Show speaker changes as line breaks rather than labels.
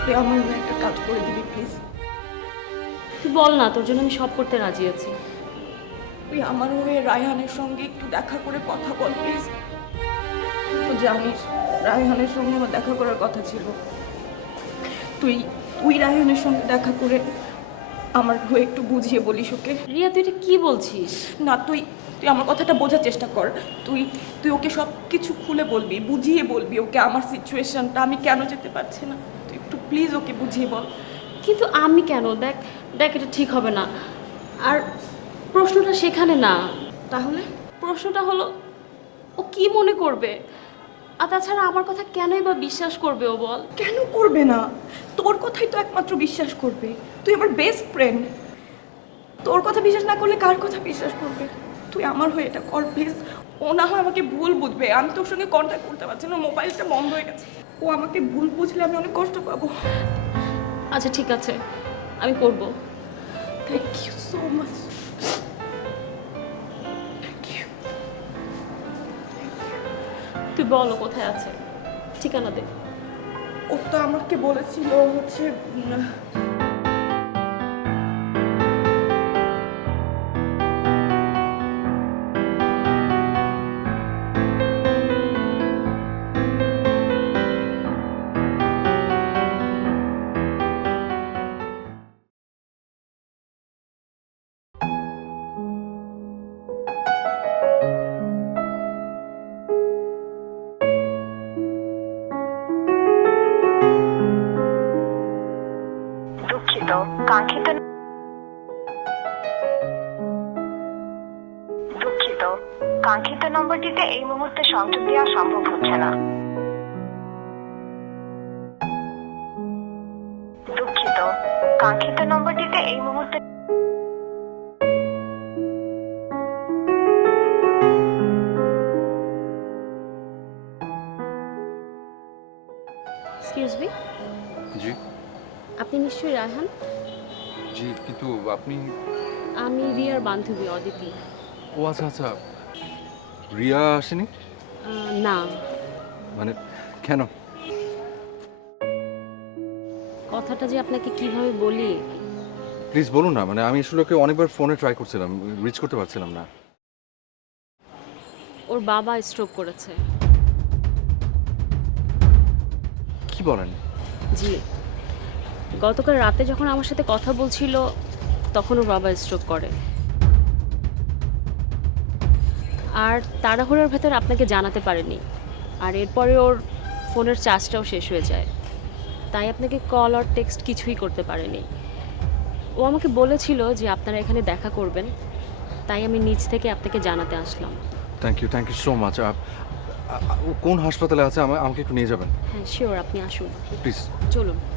তুই আমার হয়ে একটা কাজ করে দিবি প্লিজ।
তুই বল না, তোর জন্য আমি সব করতে রাজি আছি।
তুই আমার হয়ে রায়হানের সঙ্গে একটু দেখা করে কথা বল প্লিজ। তো জানিস রায়হানের সঙ্গে আমার দেখা করার কথা ছিল। তুই তুই রায়হানের সঙ্গে দেখা করে আমার হয়ে একটু বুঝিয়ে বলিস ওকে।
রিয়া, তুই এটা কি বলছিস?
না তুই তুই আমার কথাটা বোঝার চেষ্টা কর। তুই তুই ওকে সব কিছু খুলে বলবি, বুঝিয়ে বলবি ওকে আমার সিচুয়েশনটা, আমি কেন যেতে পারছি না। তুই একটু প্লিজ ওকে বুঝিয়ে বল।
কিন্তু আমি কেন? দেখ দেখ, এটা ঠিক হবে না। আর প্রশ্নটা সেখানে না।
তাহলে
প্রশ্নটা হলো, ও কি মনে করবে? আর তাছাড়া আমার কথা কেনই বা বিশ্বাস করবে ও, বল?
কেন করবে না? তোর কথাই তো একমাত্র বিশ্বাস করবে। তুই আমার বেস্ট ফ্রেন্ড। তোর কথা বিশ্বাস না করলে কার কথা বিশ্বাস করবে? তুই আমার হয়ে এটা কর প্লিজ। ও না হয় আমাকে ভুল বুঝবে, আমি তোর সঙ্গে কন্ট্যাক্ট করতে পারছি না, মোবাইলটা বন্ধ হয়ে গেছে। ও আমাকে ভুল বুঝলে আমি অনেক কষ্ট পাবো।
আচ্ছা ঠিক আছে, আমি করব।
Thank you so much. Thank you.
তুই বল ও কোথায় আছে, ঠিকানা দে।
ও তো আমাকে বলেছিল হচ্ছে
দুঃখিত, কাঙ্ক্ষিত দুঃখিত কাঙ্ক্ষিত নম্বরটিতে এই মুহূর্তে সংযোগ দেওয়া সম্ভব হচ্ছে না। দুঃখিত, কাঙ্ক্ষিত নম্বরটিতে এই মুহূর্তে
এক্সকিউজ মি,
জি
আপনি নিশ্চয়ই রায়হান?
জি, কিন্তু আপনি?
আমি রিয়ার বান্ধবী অদিতি।
ও আচ্ছা আচ্ছা, রিয়া আসেনি?
না,
মানে কেন?
কথাটা যে আপনাকে কিভাবে বলি।
প্লিজ বলুন না, মানে আমি আসলে ওকে অনেকবার ফোনে ট্রাই করছিলাম, রিচ করতে পারছিলাম না।
ওর বাবা স্ট্রোক করেছে।
কি বলেন?
জি, গতকাল রাতে যখন আমার সাথে কথা বলছিল তখন ওর বাবা স্ট্রোক করে। আর তাড়াহুড়োর ভেতর আপনাকে জানাতে পারেনি, আর এরপরে ওর ফোনের চার্জটাও শেষ হয়ে যায়, তাই আপনাকে কল আর টেক্সট কিছুই করতে পারেনি। ও আমাকে বলেছিল যে আপনারা এখানে দেখা করবেন, তাই আমি নিজ থেকে আপনাকে জানাতে আসলাম।
Thank you so much. ও কোন হাসপাতালে আছে? আমাকে একটু নিয়ে যাবেন
হ্যাঁ শিওর, আপনি আসুন,
প্লিজ।
চলুন।